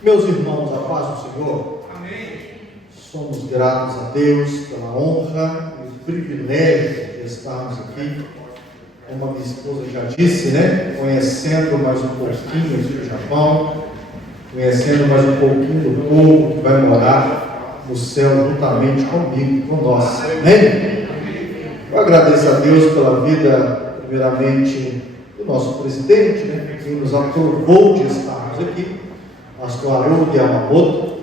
Meus irmãos, a paz do Senhor. Amém. Somos gratos a Deus pela honra e o privilégio de estarmos aqui, como a minha esposa já disse, conhecendo mais um pouquinho do Japão, conhecendo mais um pouquinho do povo que vai morar no céu juntamente comigo, com nós. Amém? Eu agradeço a Deus pela vida, primeiramente, do nosso presidente, que nos aprovou de estarmos aqui, pastor Haroldo Yamamoto.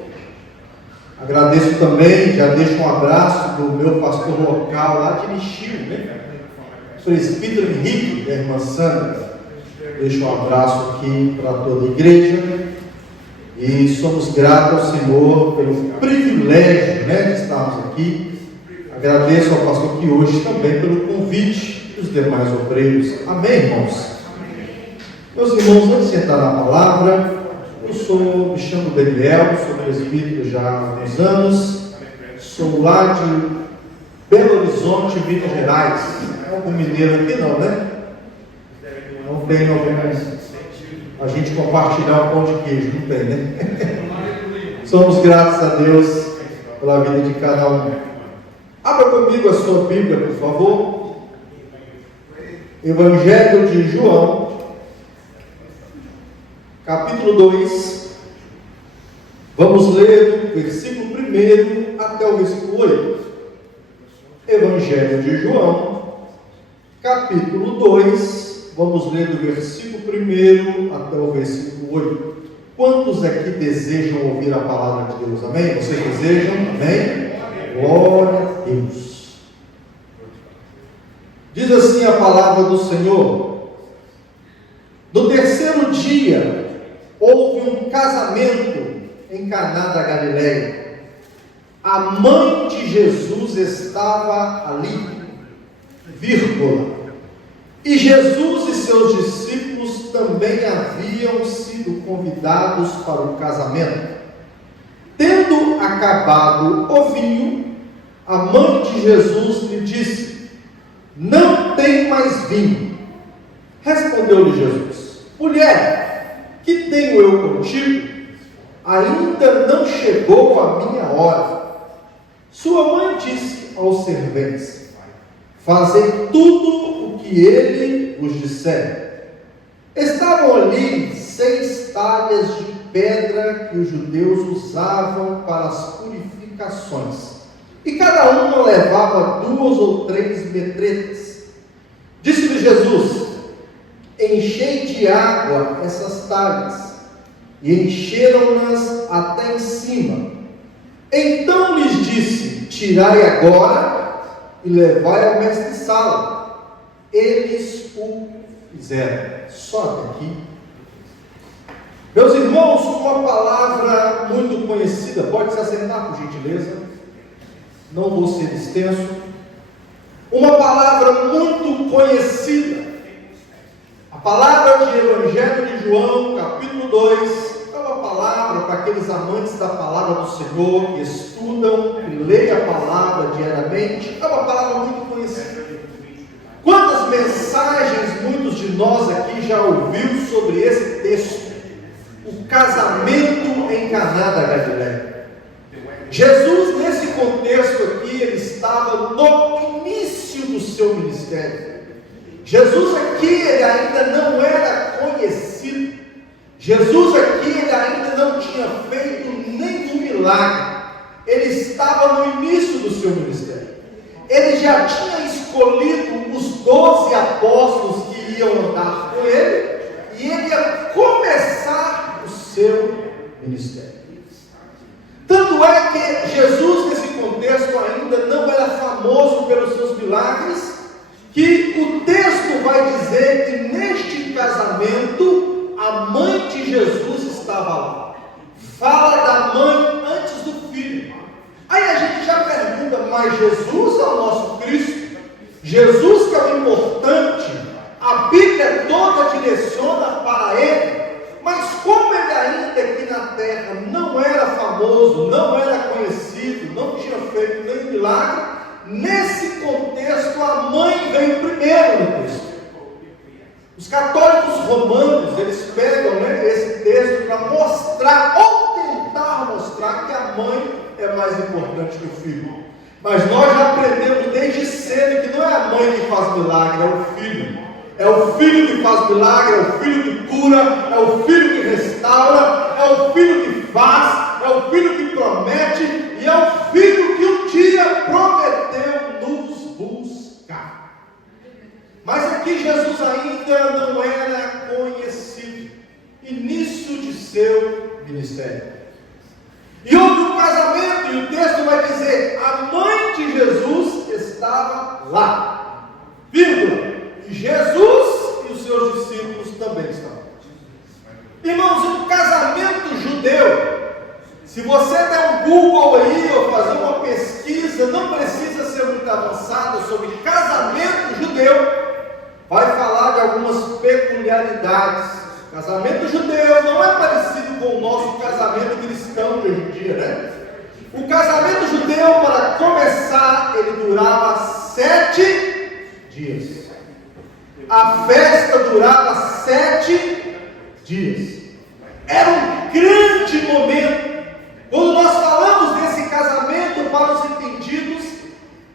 Agradeço também, já deixo um abraço do meu pastor local lá de Nishio, presbítero Henrique, da irmã Sandra. Deixo um abraço aqui para toda a igreja e somos gratos ao Senhor pelo privilégio de estarmos aqui. Agradeço ao pastor que hoje também pelo convite dos demais obreiros. Amém, irmãos? Meus irmãos, antes de entrar na palavra, me chamo Daniel, sou presbítero já há alguns anos, sou lá de Belo Horizonte, Minas Gerais. Algum mineiro aqui não, né? Não tem algum. A gente compartilhar um pão de queijo, não tem, né? Somos gratos a Deus pela vida de cada um. Abra comigo a sua Bíblia, por favor. Evangelho de João, capítulo 2, vamos ler do versículo 1 até o versículo 8. Evangelho de João, capítulo 2, vamos ler do versículo 1 até o versículo 8. Quantos aqui desejam ouvir a palavra de Deus? Amém? Vocês desejam? Amém? Glória a Deus. Diz assim a palavra do Senhor: no terceiro dia houve um casamento em Caná da Galileia. A mãe de Jesus estava ali, e Jesus e seus discípulos também haviam sido convidados para o casamento. Tendo acabado o vinho, a mãe de Jesus lhe disse: não tem mais vinho. Respondeu-lhe Jesus: mulher, que tenho eu contigo? Ainda não chegou a minha hora. Sua mãe disse aos serventes: fazei tudo o que ele vos disser. Estavam ali 6 talhas de pedra que os judeus usavam para as purificações, e cada uma levava 2 ou 3 metretas. Disse-lhe Jesus: enchei de água essas talhas. E encheram-nas até em cima. Então lhes disse: tirai agora e levai ao mestre-sala. Eles o fizeram. Só até aqui. Meus irmãos, uma palavra muito conhecida. Pode se assentar, por gentileza. Não vou ser extenso. Uma palavra muito conhecida. A palavra de Evangelho de João, capítulo 2, é uma palavra para aqueles amantes da palavra do Senhor, que estudam e leem a palavra diariamente. É uma palavra muito conhecida. Quantas mensagens muitos de nós aqui já ouviu sobre esse texto? O casamento em Caná da Galileia. Jesus, nesse contexto aqui, ele estava no início do seu ministério. Jesus aqui, ele ainda não era conhecido. Jesus aqui, ele ainda não tinha feito nenhum milagre. Ele estava no início do seu ministério. Ele já tinha escolhido os 12 apóstolos que iam andar com ele, e ele ia começar o seu ministério. Tanto é que Jesus, nesse contexto, ainda não era famoso pelos seus milagres, que o texto vai dizer que neste casamento a mãe de Jesus estava lá. Fala da mãe antes do filho. Aí a gente já pergunta: mas Jesus é o nosso Cristo? Jesus que é o importante, a Bíblia toda direciona para Ele. Mas como Ele ainda aqui na terra não era famoso, não era conhecido, não tinha feito nenhum milagre, nesse contexto a mãe veio primeiro no texto. Os católicos romanos, eles pegam esse texto para mostrar o filho. Mas nós já aprendemos desde cedo que não é a mãe que faz milagre, é o filho. É o filho que faz milagre, é o filho que cura, é o filho que restaura, é o filho que faz, é o filho que promete, e é o filho que um dia prometeu nos buscar. Mas aqui Jesus ainda não era conhecido, início de seu ministério. E houve um casamento, e o texto vai dizer: a mãe de Jesus estava lá, vírgula, e Jesus e os seus discípulos também estavam. Irmãos, um casamento judeu, se você der um Google aí, ou fazer uma pesquisa, não precisa ser muito avançado, sobre casamento judeu, vai falar de algumas peculiaridades. Casamento judeu não é parecido com o nosso casamento cristão de hoje em dia, né? O casamento judeu, para começar, ele durava 7 dias. A festa durava 7 dias. Era um grande momento. Quando nós falamos desse casamento, para os entendidos,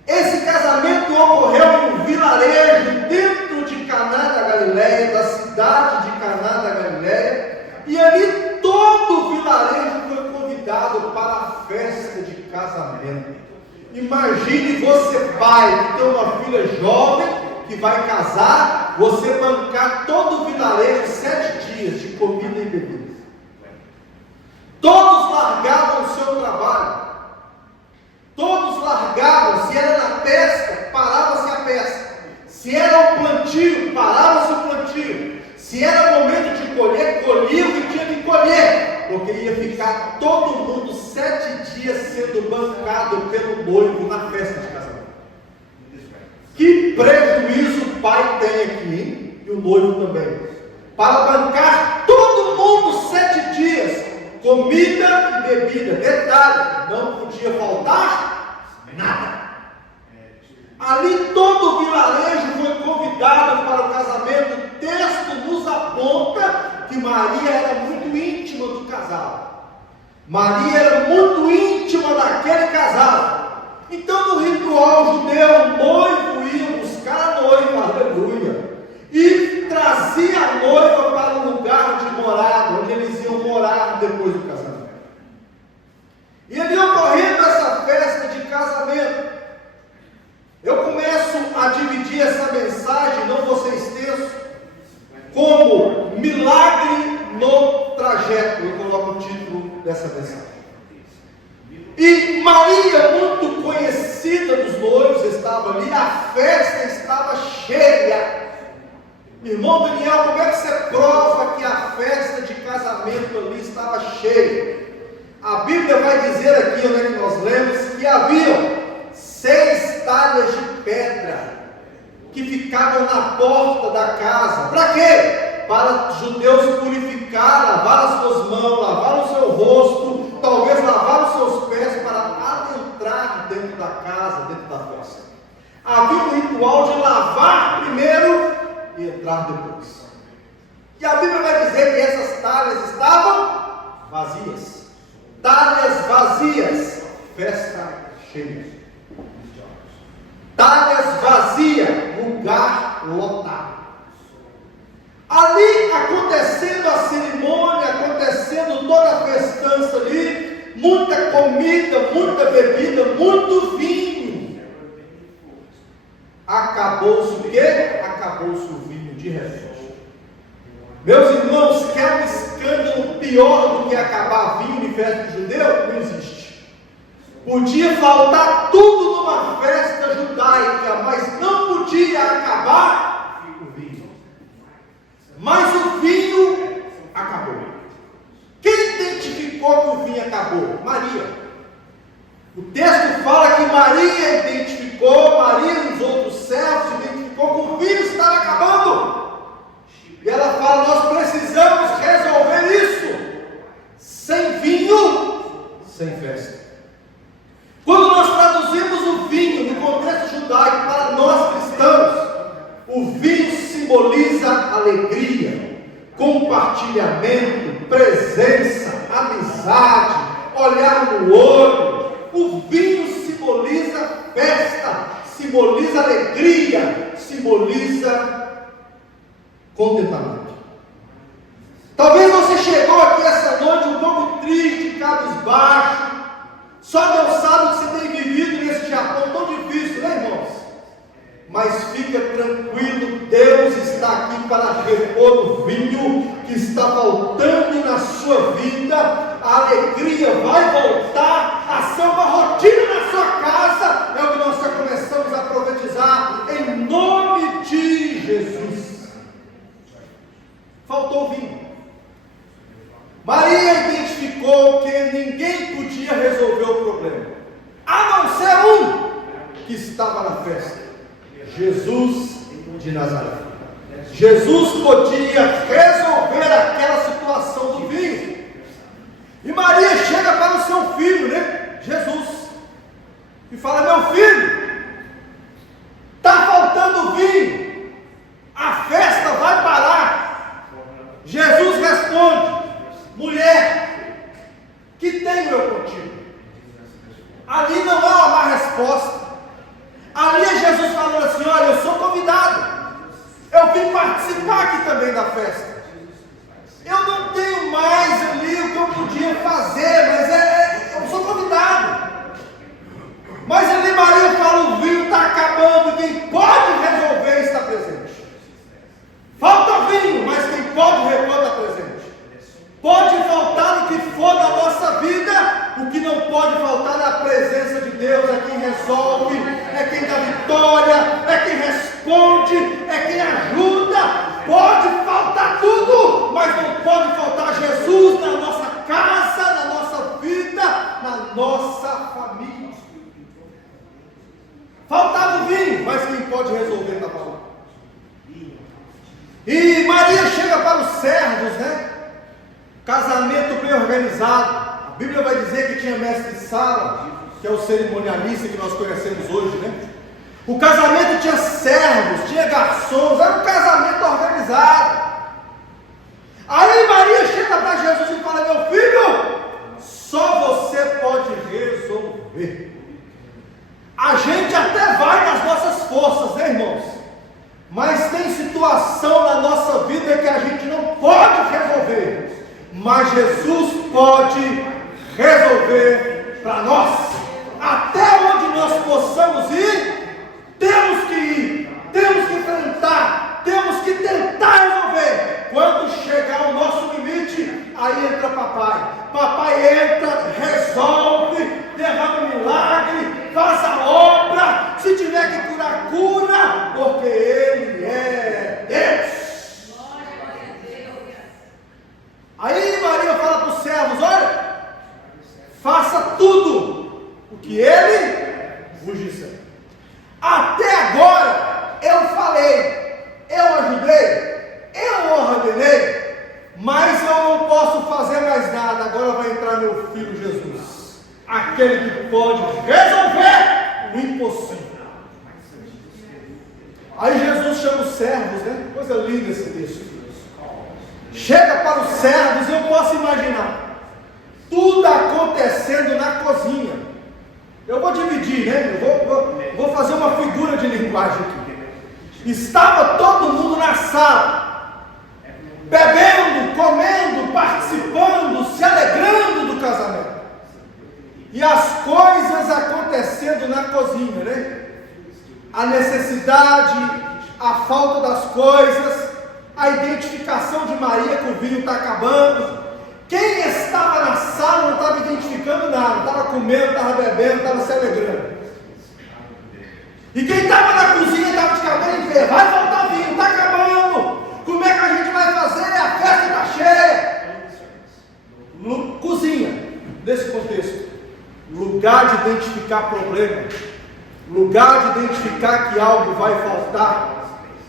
esse casamento ocorreu em um vilarejo dentro de Caná da Galileia, da cidade de Caná da Galileia, e ali todo o vilarejo foi convidado para a festa de casamento. Imagine você, pai, que tem uma filha jovem que vai casar, você bancar todo o vilarejo 7 dias de comida e bebida. Todos largavam o seu trabalho. Todos largavam. Se era na pesca, parava-se a pesca. Se era o plantio, parava-se o plantio. Se era momento de colher, colhia o que tinha que colher, porque ia ficar todo mundo 7 dias sendo bancado pelo noivo na festa de casamento. Que prejuízo o pai tem aqui, hein? E o noivo também. Para bancar todo mundo 7 dias, comida e bebida. Detalhe, não podia faltar nada. Ali todo o vilarejo foi convidado para o casamento. O texto nos aponta que Maria era muito íntima do casal. Maria era muito íntima daquele casal. Então, no ritual judeu, o noivo ia buscar a noiva, aleluia, e trazia a noiva para o lugar de morada, onde eles iam morar depois do casamento. E ali ocorrendo essa festa de casamento, eu começo a dividir essa mensagem, não vou ser extenso, como milagre no trajeto. Eu coloco o título dessa mensagem. E Maria, muito conhecida dos noivos, estava ali, a festa estava cheia. Irmão Daniel, como é que você prova que a festa de casamento ali estava cheia? A Bíblia vai dizer aqui, onde é que nós lemos, que haviam 6 talhas de pedra que ficavam na porta da casa. Para quê? Para os judeus purificar, lavar as suas mãos, lavar o seu rosto, talvez lavar os seus pés, para adentrar dentro da casa, dentro da festa. Havia um ritual de lavar primeiro e entrar depois. E a Bíblia vai dizer que essas talhas estavam vazias. Talhas vazias, festa cheia. Talhas vazias, lugar lotado. Ali acontecendo a cerimônia, acontecendo toda a festança ali, muita comida, muita bebida, muito vinho. Acabou-se o quê? Acabou-se o vinho de repente. Meus irmãos, quer um escândalo pior do que acabar vinho de festa de judeu? Não existe. Podia faltar tudo numa festa judaica, mas não podia acabar o vinho. Mas o vinho acabou. Quem identificou que o vinho acabou? Maria. O texto fala que Maria identificou, Maria e os outros servos identificou que o vinho estava acabando. E ela fala: nós precisamos resolver isso. Sem vinho, sem festa. Quando nós traduzimos o vinho no contexto judaico para nós cristãos, o vinho simboliza alegria, compartilhamento, presença, amizade, olhar no olho. O vinho simboliza simboliza alegria, simboliza contentamento. Talvez você chegou aqui essa noite um pouco triste, cabisbaixo. Só Deus sabe o que você tem vivido nesse Japão tão difícil, né, irmãos? Mas fica tranquilo, Deus está aqui para repor o vinho que está faltando na sua vida. A alegria vai voltar a ser uma rotina na sua casa. É o que nós já começamos a profetizar em nome de Jesus. Faltou vinho. Maria identificou que ninguém podia resolver o problema, a não ser um que estava na festa: Jesus de Nazaré. Jesus podia resolver aquela situação do vinho. E Maria chega para o seu filho, né? Jesus, e fala: meu filho, está faltando vinho, a festa vai parar. Jesus responde: mulher, que tenho eu contigo? Ali não há uma má resposta. Ali é Jesus falando assim: olha, eu sou convidado, eu vim participar aqui também da festa. Eu não tenho mais ali o que eu podia fazer, mas eu sou convidado. Mas ali Maria fala: o vinho está acabando, quem pode resolver está presente. Falta vinho, mas quem pode repor está presente. Pode faltar no que for da nossa vida, o que não pode faltar é a presença de Deus. É quem resolve, é quem dá vitória, é quem responde, é quem ajuda. Pode faltar tudo, mas não pode faltar Jesus na nossa casa, na nossa vida, na nossa família. Faltava o vinho, mas quem pode resolver está falando. E Maria chega para os servos, né? Casamento bem organizado. A Bíblia vai dizer que tinha mestre Sala, que é o cerimonialista que nós conhecemos hoje, né? O casamento tinha servos, tinha garçons, era um casamento organizado. Aí Maria chega para Jesus e fala: meu filho, só você pode resolver. A gente até vai nas nossas forças, né, irmãos? Mas tem situação na nossa vida que a gente não pode resolver. Mas Jesus pode resolver para nós. Até onde nós possamos ir, temos que ir, temos que enfrentar, temos que tentar resolver. Quando chegar o nosso limite, aí entra papai. Papai entra, resolve, derrama um milagre, faz a obra. Se tiver que curar, cura, porque Ele é Deus. Aí Maria fala para os servos: olha, faça tudo o que Ele vos disser. Até agora eu falei, eu ajudei, eu ordenei, mas eu não posso fazer mais nada. Agora vai entrar meu filho Jesus, aquele que pode resolver o impossível. Aí Jesus chama os servos, né? Coisa linda esse texto. Chega para os servos e eu posso imaginar tudo acontecendo na cozinha. Eu vou dividir, né? Eu vou fazer uma figura de linguagem aqui. Estava todo mundo na sala, bebendo, comendo, participando, se alegrando do casamento. E as coisas acontecendo na cozinha, né? A necessidade, a falta das coisas, a identificação de Maria que o vinho está acabando. Quem estava na sala não estava identificando nada, estava comendo, estava bebendo, estava se alegrando. E quem estava na cozinha estava de cabelo em pé: vai faltar vinho, está acabando, como é que a gente vai fazer? A festa está cheia. Cozinha, nesse contexto, lugar de identificar problema, lugar de identificar que algo vai faltar,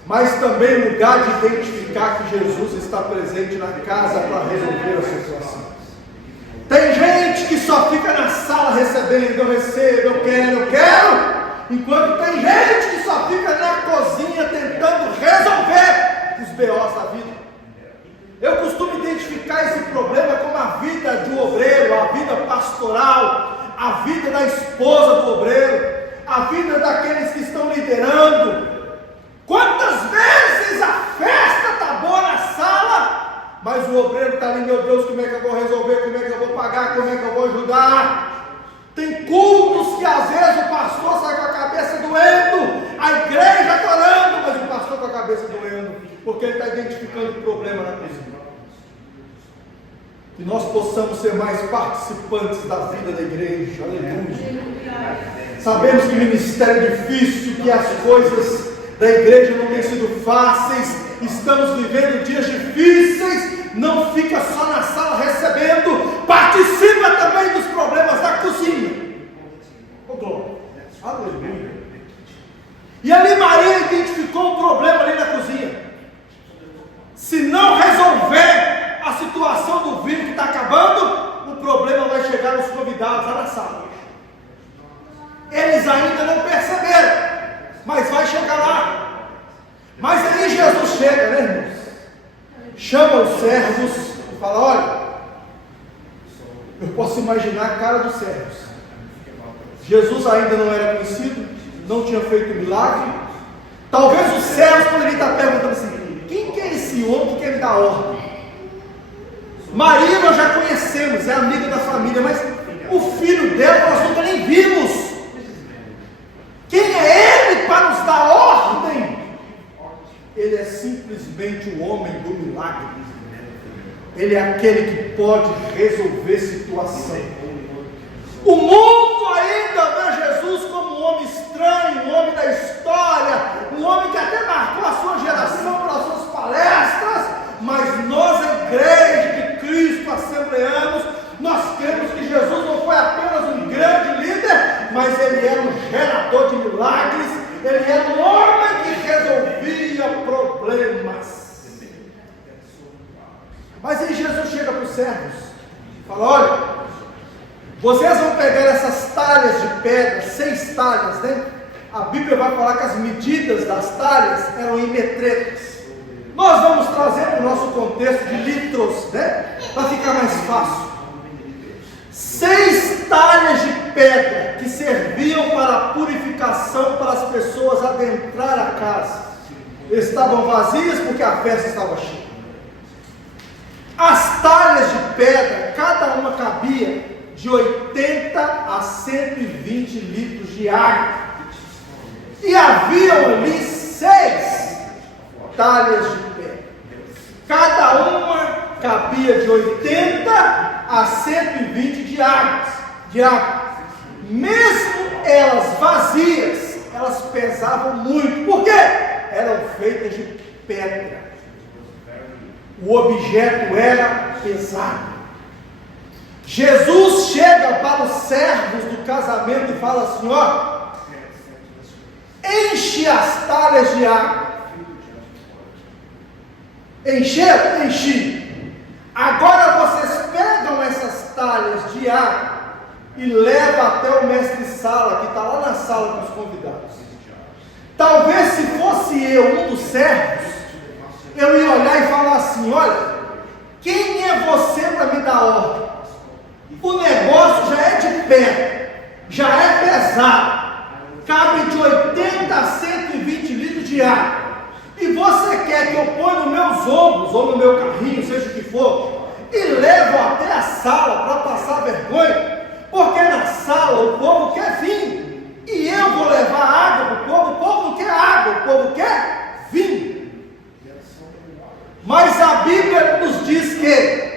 mas também lugar de identificar que Jesus está presente na casa para resolver a situação. Tem gente que só fica na sala recebendo: eu recebo, eu quero, enquanto tem gente que só fica na cozinha tentando resolver os B.O.s da vida. Eu costumo identificar esse problema como a vida de um obreiro, a vida pastoral, a vida da esposa do obreiro, a vida daqueles que estão liderando esperando. Quantas vezes a festa está boa na sala, mas o obreiro está ali, meu Deus, como é que eu vou resolver, como é que eu vou pagar, como é que eu vou ajudar? Tem cultos que às vezes o pastor sai com a cabeça doendo, a igreja está orando, mas o pastor com a cabeça doendo, porque ele está identificando o problema na cozinha. Que nós possamos ser mais participantes da vida da igreja, aleluia. Sabemos que o ministério é difícil, que as coisas da igreja não têm sido fáceis, estamos vivendo dias difíceis. Não fica só na sala recebendo, participa também dos problemas da cozinha. Oh, glória, aleluia. E ali Maria identificou um problema ali na cozinha. Se não resolver a situação do vinho que está acabando, o problema vai chegar aos convidados lá na sala. Eles ainda não perceberam, mas vai chegar lá. Mas aí Jesus chega, né, irmãos? Chama os servos e fala: olha, eu posso imaginar a cara dos servos. Jesus ainda não era conhecido, não tinha feito milagre. Talvez os servos poderiam estar perguntando assim: quem que é esse homem que quer me dar ordem? Maria nós já conhecemos, é amiga da família, mas o filho dela nós nunca nem vimos. Quem é ele para nos dar ordem? Ele é simplesmente o homem do milagre. Ele é aquele que pode resolver situação. O mundo ainda vê Jesus como um homem estranho, um homem da história, um homem que até marcou a sua geração pelas suas palestras, mas nós, a igreja de Cristo, assembleanos, nós cremos que Jesus não foi apenas um grande líder, mas ele era um gerador de milagres, ele era um homem que resolvia problemas. Mas aí Jesus chega para os servos e fala: olha, vocês vão pegar essas talhas de pedra, 6 talhas, né? A Bíblia vai falar que as medidas das talhas eram em metretas. Nós vamos trazer para o nosso contexto de litros, né? Para ficar mais fácil. 6 talhas de pedra que serviam para a purificação, para as pessoas adentrar a casa. Estavam vazias porque a festa estava cheia. As talhas de pedra, cada uma cabia de 80 a 120 litros de água. E haviam ali 6 talhas de pedra. Cada uma cabia de 80 a 120 de água. Mesmo elas vazias, elas pesavam muito. Por quê? Eram feitas de pedra. O objeto era pesado. Jesus chega para os servos do casamento e fala assim: ó, enche as talhas de água. Encher? Enchi. Agora vocês pegam essas talhas de água e levam até o mestre-sala, que está lá na sala com os convidados. Talvez se fosse eu, um dos servos, eu ia olhar e falar assim: olha, quem é você para me dar ordem? O negócio já é de pé, já é pesado, cabe de 80 a 120 litros de água, e você quer que eu ponha nos meus ombros, ou no meu carrinho, seja o que for, e levo até a sala para passar vergonha? Porque na sala o povo quer vinho, e eu vou levar água para o povo não quer água, o povo quer vinho. Mas a Bíblia nos diz que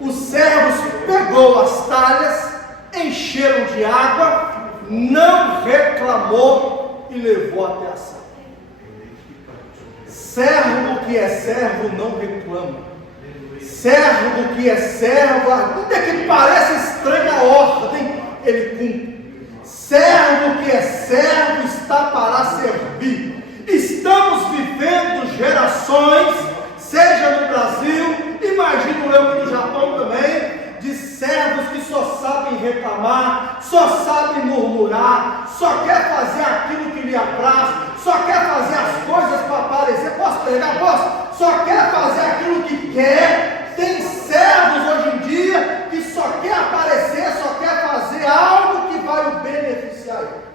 os servos pegou as talhas, encheram de água, não reclamou e levou até a sala. Servo que é servo não reclama. Servo que é servo, ainda que pareça estranha a ordem, ele cumpre. Servo que é servo está para servir. Estamos vivendo gerações, seja no Brasil, imagino eu que no Japão também, de servos que só sabem reclamar, só sabem murmurar, só quer fazer aquilo que lhe apraz, só quer fazer as coisas para aparecer. Posso pregar? Posso? Só quer fazer aquilo que quer. Tem servos hoje em dia que só quer aparecer, só quer fazer algo que vai o beneficiar ele.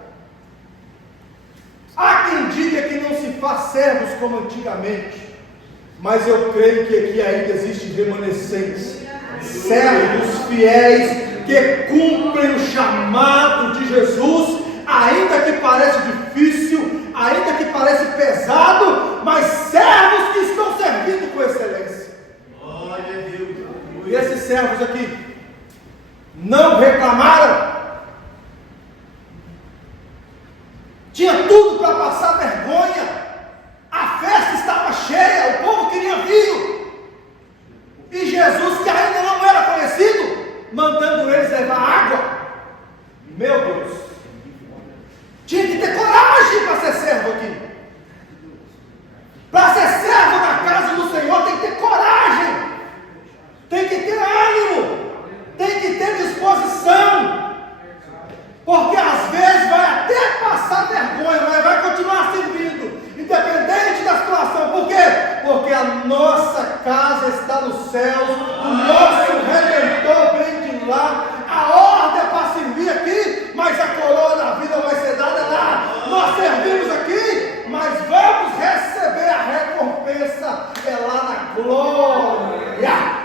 antigamente, mas eu creio que aqui ainda existe remanescentes, servos fiéis, que cumprem o chamado de Jesus, ainda que pareça difícil, ainda que pareça pesado, mas servos que estão servindo com excelência. Glória a Deus. E esses servos aqui não reclamaram. Tinha tudo para passar vergonha. A festa estava cheia, o povo queria vinho. E Jesus, que ainda não era conhecido, mandando eles levar água. Meu Deus, tinha que ter coragem para ser servo aqui. Para ser servo da casa do Senhor tem que ter coragem, tem que ter ânimo, tem que ter disposição, porque às vezes vai até passar vergonha, mas vai continuar servindo, independente da situação. Por quê? Porque a nossa casa está nos céus, o nosso Redentor vem de lá. A ordem é para servir aqui, mas a coroa da vida vai ser dada lá. Nós servimos aqui, mas vamos receber a recompensa lá na glória.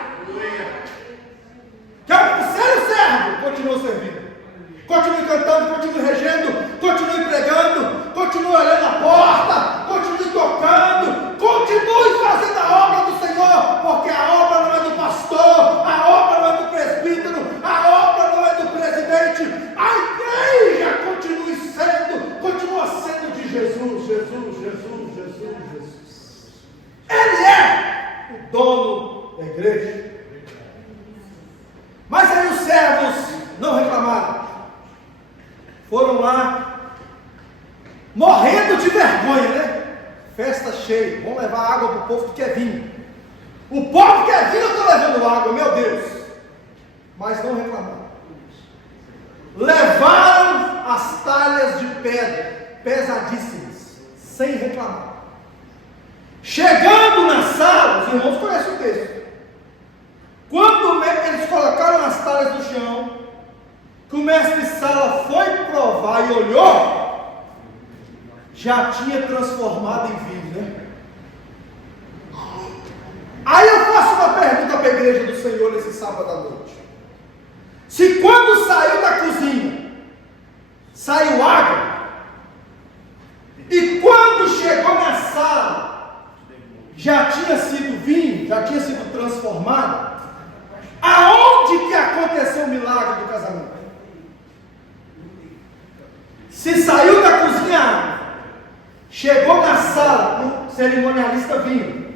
Quer ser o servo? Continua servindo. Continue cantando, continue regendo, continue pregando, continue olhando a porta, continue tocando, continue fazendo a obra do Senhor, porque a obra não é do pastor, a obra não é do presbítero, a obra não é do presidente, a igreja continua sendo de Jesus, Jesus, Jesus, Jesus, Jesus. Ele é o dono da igreja. Mas aí os servos não reclamaram. Foram lá, morrendo de vergonha, né? Festa cheia, vamos levar água para o povo que quer vinho. O povo que quer vinho, eu estou levando água, meu Deus. Mas não reclamaram. Levaram as talhas de pedra, pesadíssimas, sem reclamar. Chegando na sala, os irmãos conhecem o texto. Quando eles colocaram as talhas no chão, que o mestre Sala foi provar e olhou, já tinha transformado em vinho, né? Aí eu faço uma pergunta para a igreja do Senhor nesse sábado à noite. Se quando saiu da cozinha, saiu água, e quando chegou na sala, já tinha sido vinho, já tinha sido transformado, aonde que aconteceu o milagre do casamento? Se saiu da cozinha, chegou na sala, o cerimonialista vinho.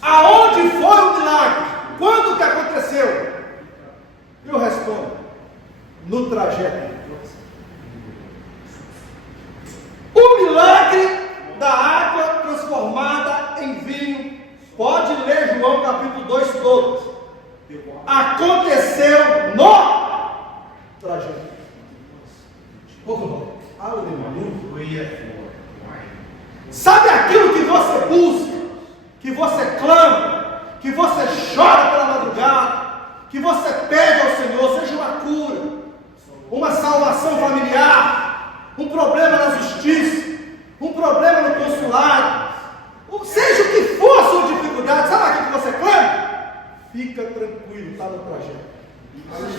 Aonde foi o milagre? Quando que aconteceu? Eu respondo: no trajeto. O milagre da água transformada em vinho, pode ler João capítulo 2 todo. Aconteceu no trajeto. Sabe aquilo que você busca, que você clama, que você chora pela madrugada, que você pede ao Senhor, seja uma cura, uma salvação familiar, um problema na justiça, um problema no consulado, seja o que for a sua dificuldade, sabe aquilo que você clama? Fica tranquilo, está no trajeto.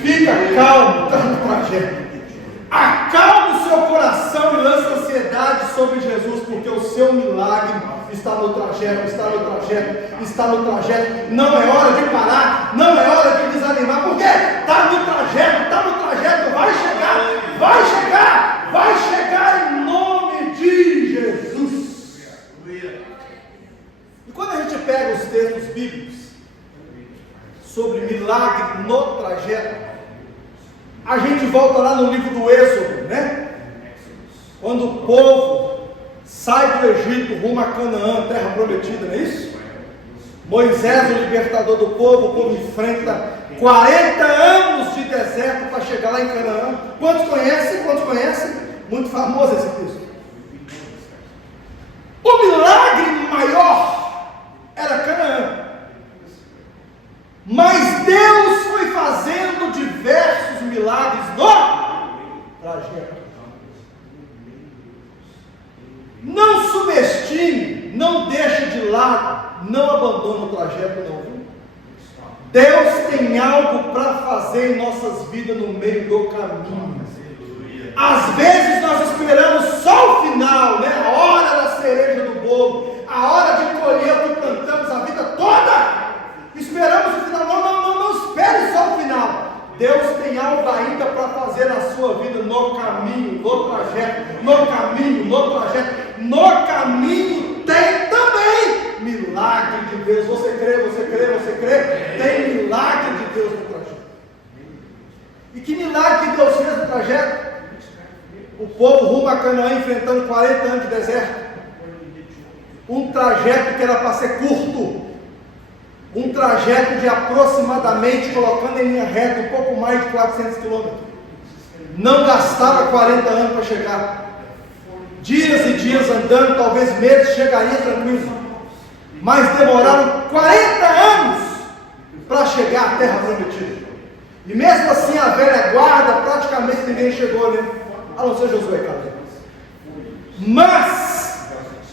Fica calmo, está no trajeto. Acalme o seu coração e lance ansiedade sobre Jesus, porque o seu milagre está no trajeto, está no trajeto, está no trajeto. Não é hora de parar, não é hora de desanimar, porque está no trajeto, vai chegar, vai chegar, vai chegar em nome de Jesus. E quando a gente pega os textos bíblicos sobre milagre no trajeto, a gente volta lá no livro do Êxodo, né? Quando o povo sai do Egito rumo a Canaã, terra prometida, não é isso? Moisés, o libertador do povo, o povo enfrenta 40 anos de deserto para chegar lá em Canaã. Quantos conhecem? Quantos conhecem? Muito famoso esse texto. O milagre maior era Canaã. Mas Deus foi fazendo diversos milagres no trajeto. Não subestime, não deixe lado, não abandona o trajeto não, viu? Deus tem algo para fazer em nossas vidas no meio do caminho. Às vezes nós esperamos só o final, né? A hora da cereja do bolo, a hora de colher o que plantamos a vida toda. Esperamos o final. Não espere só o final. Deus tem algo ainda para fazer na sua vida no caminho, no trajeto, no caminho, no trajeto. No caminho tem também milagre de Deus. Você crê? Tem milagre de Deus no trajeto. E que milagre que Deus fez no trajeto? O povo rumo a Canaã enfrentando 40 anos de deserto. Um trajeto que era para ser curto. Um trajeto de aproximadamente, colocando em linha reta, um pouco mais de 400 quilômetros. Não gastava 40 anos para chegar. Dias e dias andando, talvez meses, chegaria tranquilo. Mas demoraram 40 anos para chegar à terra prometida. E mesmo assim a velha guarda, praticamente ninguém chegou, né? A não ser Josué e Caleb. Mas,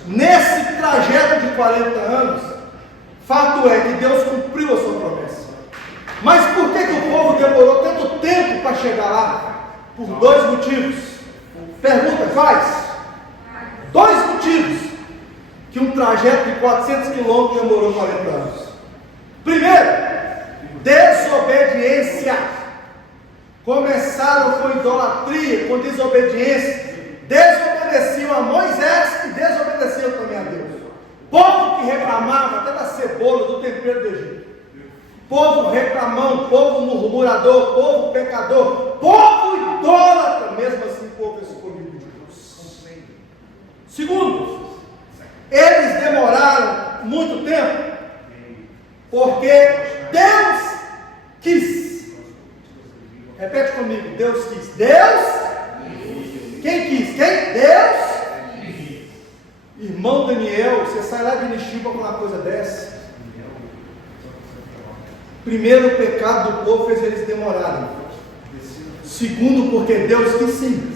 nesse trajeto de 40 anos, fato é que Deus cumpriu a sua promessa. Mas por que o povo demorou tanto tempo para chegar lá? Por dois motivos. Pergunta, quais? Dois motivos que um trajeto de 400 quilômetros demorou 40 anos. Primeiro, desobediência. Começaram com idolatria, com desobediência. Desobedeciam a Moisés e desobedeciam também a Deus. Povo que reclamava até da cebola, do tempero do Egito. Povo reclamão, povo murmurador, povo pecador, povo idólatra. Mesmo assim, povo escolhido de Deus. Segundo, eles demoraram muito tempo porque Deus quis. Repete comigo, Deus quis. Deus? Quem quis? Quem? Deus? Irmão Daniel, você sai lá de Nixiba com uma coisa dessa. Primeiro, o pecado do povo fez eles demorarem. Segundo, porque Deus quis sim.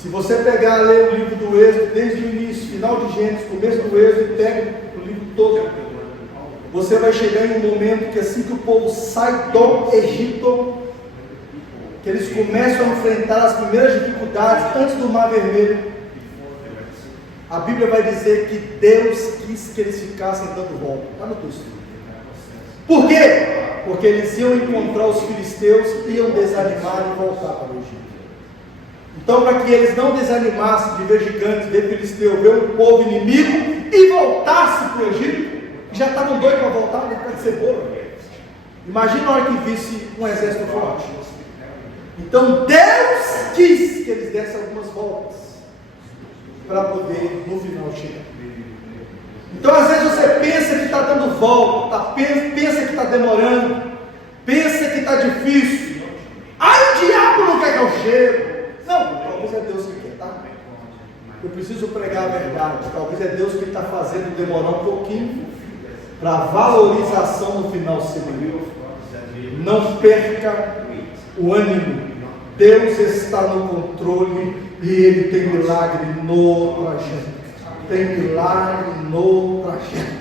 Se você pegar e ler o livro do Êxodo, desde o início, final de Gênesis, começo do Êxodo, e pega o livro todo, você vai chegar em um momento que assim que o povo sai do Egito, que eles começam a enfrentar as primeiras dificuldades antes do Mar Vermelho, a Bíblia vai dizer que Deus quis que eles ficassem dando volta. Está no texto. Por quê? Porque eles iam encontrar os filisteus, iam desanimar e voltar para o Egito. Então, para que eles não desanimassem de ver gigantes, ver filisteu, ver um povo inimigo e voltassem para o Egito, já estavam doidos para voltar, né? Para cebola. Imagina a hora que visse um exército forte. Então Deus quis que eles dessem algumas voltas para poder no final chegar. Então às vezes você pensa que está dando volta, pensa que está demorando, pensa que está difícil. Ai, o diabo não quer que eu chegue. Não, talvez é Deus que quer, tá? Eu preciso pregar a verdade. Talvez é Deus que está fazendo demorar um pouquinho para a valorização no final ser maior. Não perca o ânimo. Deus está no controle e Ele tem milagre no trajeto. Tem milagre no trajeto.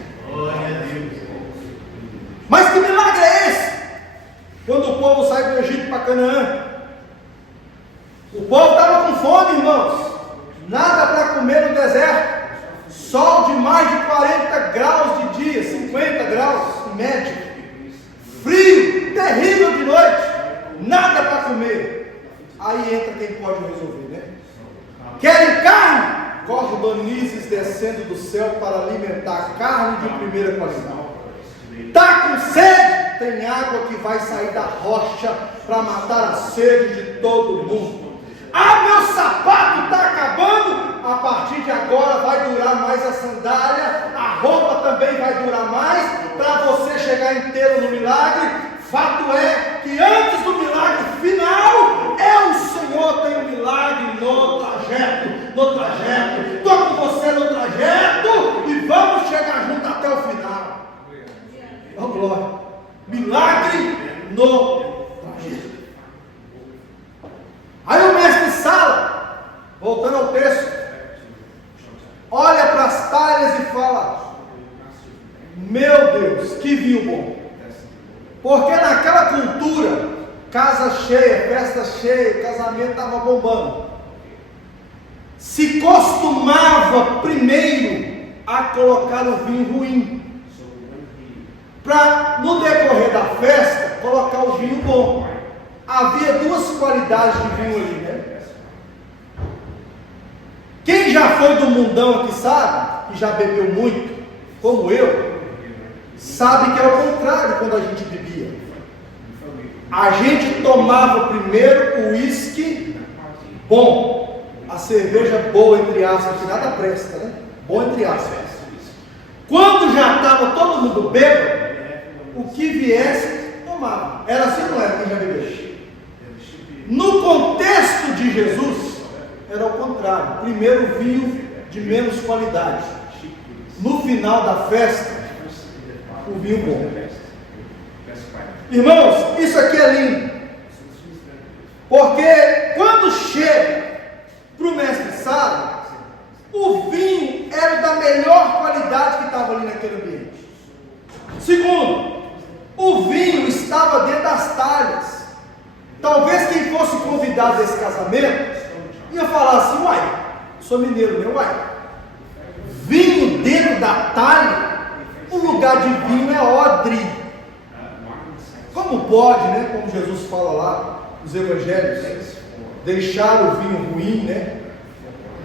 Mas que milagre é esse? Quando o povo sai do Egito para Canaã, o povo estava com fome, irmãos. Nada para comer no deserto. Sol de mais de 40 graus de dia, 50 graus em média. Frio, terrível de noite. Nada para comer. Aí entra quem pode resolver, né? Querem carne? Cordonizes descendo do céu para alimentar carne de primeira qualidade. Está com sede? Tem água que vai sair da rocha para matar a sede de todo mundo. Ah, meu sapato está acabando. A partir de agora vai durar mais a sandália, a roupa também vai durar mais, para você chegar inteiro no milagre. Fato é que antes do milagre final, o Senhor tem um milagre no trajeto. Estou com você no trajeto e vamos chegar junto até o final. Oh, glória. Milagre no trajeto. Aí o mestre Sala, voltando ao texto, olha para as talhas e fala: Porque naquela cultura, casa cheia, festa cheia, casamento estava bombando. Se costumava primeiro a colocar o vinho ruim, para no decorrer da festa colocar o vinho bom. Havia duas qualidades de vinho ali, né? Quem já foi do mundão aqui sabe, que já bebeu muito, como eu, sabe que é o contrário quando a gente bebia. A gente tomava primeiro o uísque bom, a cerveja boa, entre aspas, que nada presta, né? Bom, entre aspas. Quando já estava todo mundo bêbado, o que viesse, tomava. Era assim ou não era? Quem já bebeu? No contexto de Jesus, era o contrário. Primeiro vinho de menos qualidade. No final da festa, o vinho bom. Irmãos, isso aqui é lindo. Porque quando chega para o mestre Sala, o vinho era da melhor qualidade que estava ali naquele ambiente. Segundo, o vinho estava dentro das talhas. Talvez quem fosse convidado a esse casamento ia falar assim: uai, sou mineiro, né? Uai, vinho dentro da talha, o lugar de vinho é odre. Como pode, né? Como Jesus fala lá nos evangelhos, deixar o vinho ruim, né?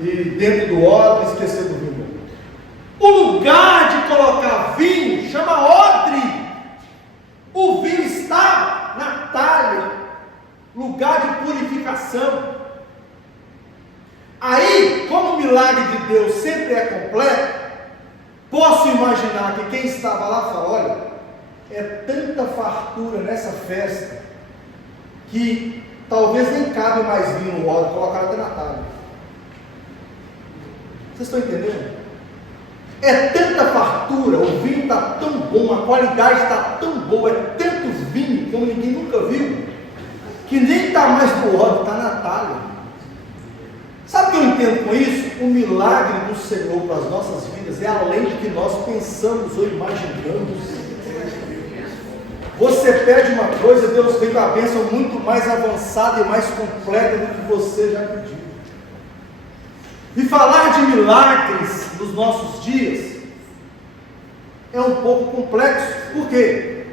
E dentro do odre esquecer do vinho bom. O lugar de colocar vinho chama odre. O vinho está na talha, lugar de purificação. Aí, como o milagre de Deus sempre é completo, posso imaginar que quem estava lá fala: olha, é tanta fartura nessa festa que talvez nem cabe mais vinho no odre, colocaram até na talha. Vocês estão entendendo? É tanta fartura, o vinho está tão bom, a qualidade está tão boa, é tantos vinhos como ninguém nunca viu, que nem está mais no odre, está na talha. Sabe o que eu entendo com isso? O milagre do Senhor para as nossas vidas é além do que nós pensamos ou imaginamos. Você pede uma coisa, Deus vem com a bênção muito mais avançada e mais completa do que você já pediu. E falar de milagres nos nossos dias é um pouco complexo. Por quê?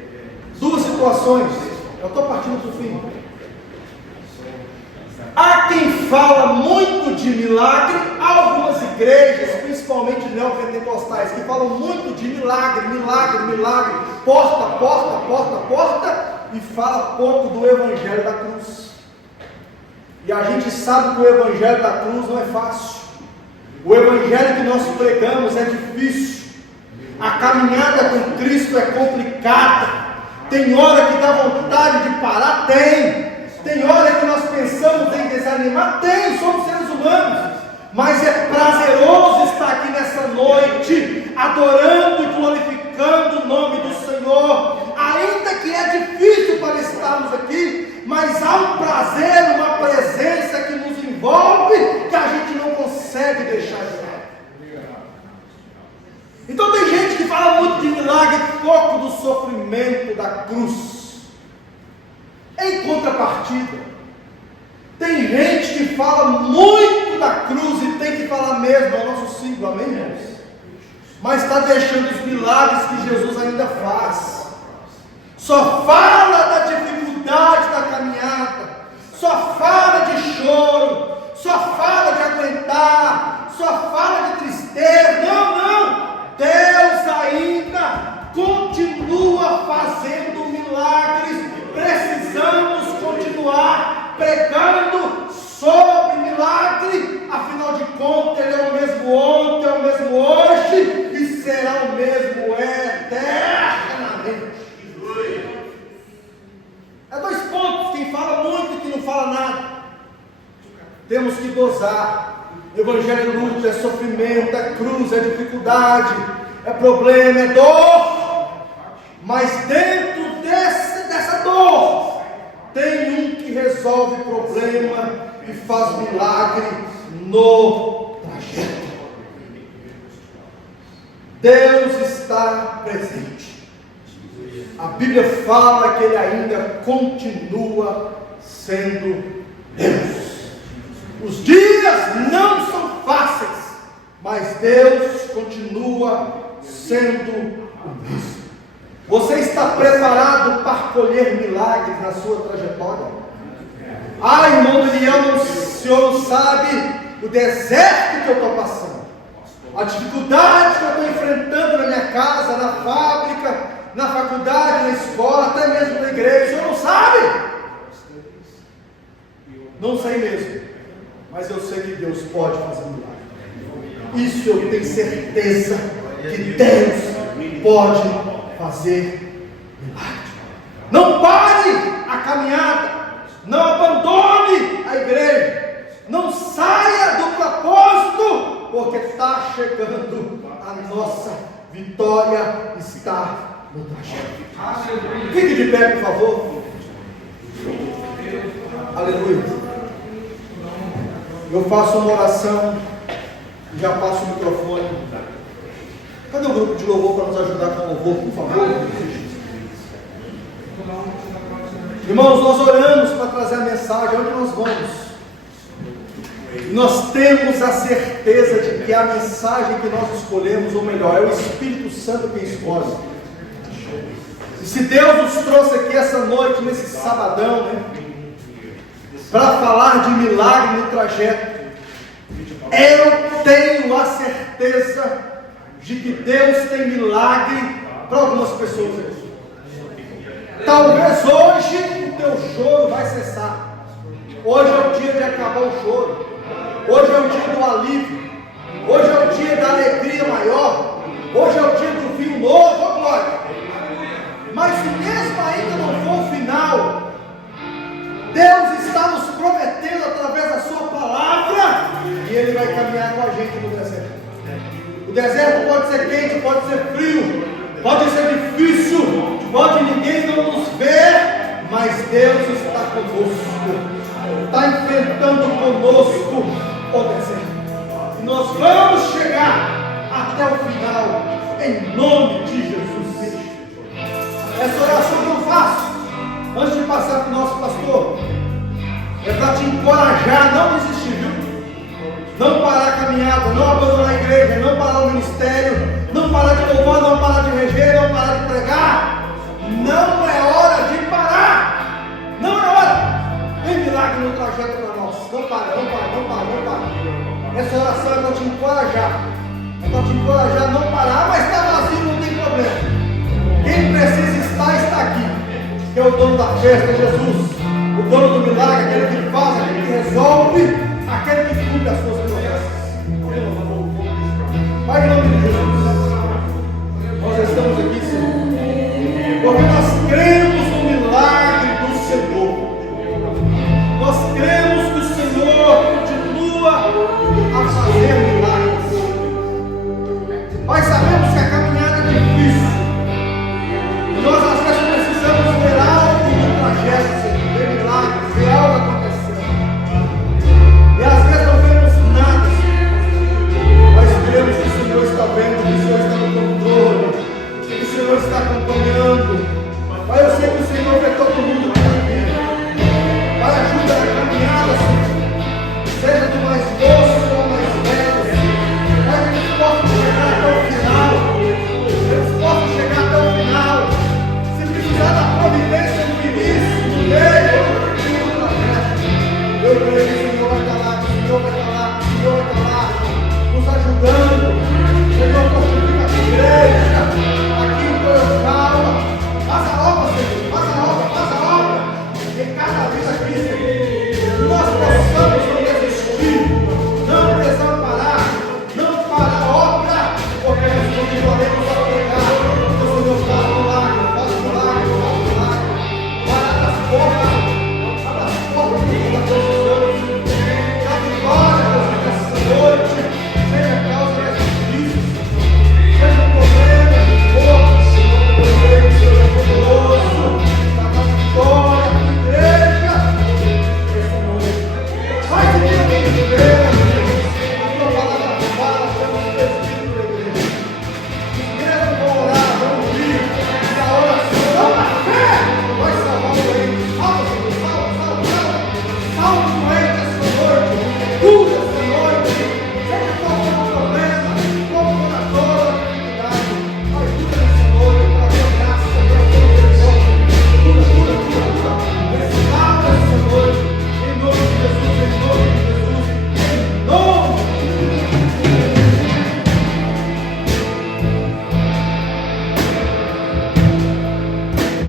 Duas situações. Eu estou partindo para o fim. Há quem fala muito de milagre, há algumas igrejas, principalmente neopentecostais, que falam muito de milagre, milagre, milagre, porta, porta, porta, porta, e fala pouco do Evangelho da cruz. E a gente sabe que o Evangelho da cruz não é fácil. O Evangelho que nós pregamos é difícil. A caminhada com Cristo é complicada. Tem hora que dá vontade de parar? Tem hora que nós pensamos em desanimar? Tem, somos seres humanos. Mas é prazeroso estar aqui nessa noite, adorando e glorificando o nome do Senhor. Ainda que é difícil para estarmos aqui, mas há um prazer, uma presença que nos envolve, que a gente não consegue deixar de lado. Então tem gente que fala muito de milagre, pouco do sofrimento da cruz. Em contrapartida, tem gente que fala muito da cruz e tem que falar mesmo, é o nosso símbolo, amém, irmãos? Mas está deixando os milagres que Jesus ainda faz. Só fala da dificuldade da caminhada, só fala de choro, só fala de aguentar, só fala de tristeza. Não, Deus ainda continua fazendo milagres. Precisamos continuar pregando sobre milagre. Afinal de contas, Ele é o mesmo ontem, é o mesmo hoje e será o mesmo eternamente. É dois pontos: quem fala muito e quem não fala nada. Temos que dosar. Evangelho é luta, é sofrimento, é cruz, é dificuldade, é problema, é dor. Mas dentro dessa dor, tem um que resolve problema e faz milagre no trajeto. Deus está presente. A a Bíblia fala que Ele ainda continua sendo Deus. Os dias não são fáceis, mas Deus continua sendo o mesmo. Você está preparado para colher milagres na sua trajetória? Irmão Daniel, o senhor não sabe o deserto que eu estou passando, a dificuldade que eu estou enfrentando na minha casa, na fábrica, na faculdade, na escola, até mesmo na igreja. O senhor não sabe? Não sei mesmo, mas eu sei que Deus pode fazer milagre. Isso eu tenho certeza, que Deus pode fazer milagre. Não pare a caminhada, não abandone a igreja, não saia do propósito, porque está chegando a nossa vitória, está no trajeto. Fique de pé, por favor. Aleluia. Eu faço uma oração e já passo o microfone. Cadê o grupo de louvor para nos ajudar com o louvor, por favor? Irmãos, nós oramos para trazer a mensagem. Onde nós vamos? Nós temos a certeza de que a mensagem que nós escolhemos, ou melhor, é o Espírito Santo quem escolhe. E se Deus nos trouxe aqui essa noite, nesse sabadão, né, para falar de milagre no trajeto, eu tenho a certeza de que Deus tem milagre para algumas pessoas aqui. Talvez hoje o teu choro vai cessar. Hoje é o dia de acabar o choro. Hoje é o dia do alívio. Hoje é o dia da alegria maior. Hoje é o dia do vinho novo, oh glória. Mas se mesmo ainda não for o final, Deus está nos prometendo através da sua palavra, e Ele vai caminhar com a gente no deserto. O deserto pode ser quente, pode ser frio, pode ser difícil, pode ninguém não nos ver, mas Deus está conosco, está enfrentando conosco o deserto. E nós vamos chegar até o final, em nome de Jesus. Essa oração que eu faço, antes de passar para o nosso pastor, é para te encorajar, não desistir, viu? Não parar a caminhada, não abandonar a igreja, não parar o ministério, não parar de louvar, não parar de reger, não parar de pregar. Não é hora de parar. Não é hora. Tem milagre no trajeto para nós. Não para, não para, não para, não para. Essa oração é para te encorajar. É para te encorajar a não parar, mas está vazio, não tem problema. Quem precisa estar, está aqui. Que é o dono da festa, Jesus. O dono do milagre, aquele que faz, aquele que resolve, aquele que cuida das suas promessas. Pai, em nome de Jesus, nós estamos aqui, Senhor, porque nós cremos no milagre do Senhor. Nós cremos que o Senhor continua a fazer milagres. Nós sabemos que a caminhada é difícil. E nós às vezes precisamos ver algo no trajeto, Senhor. Ver milagres, ver algo acontecendo. E às vezes não vemos nada, mas cremos que o Senhor está vendo, que o Senhor está no controle, que o Senhor está acompanhando. Pai, eu sei que o Senhor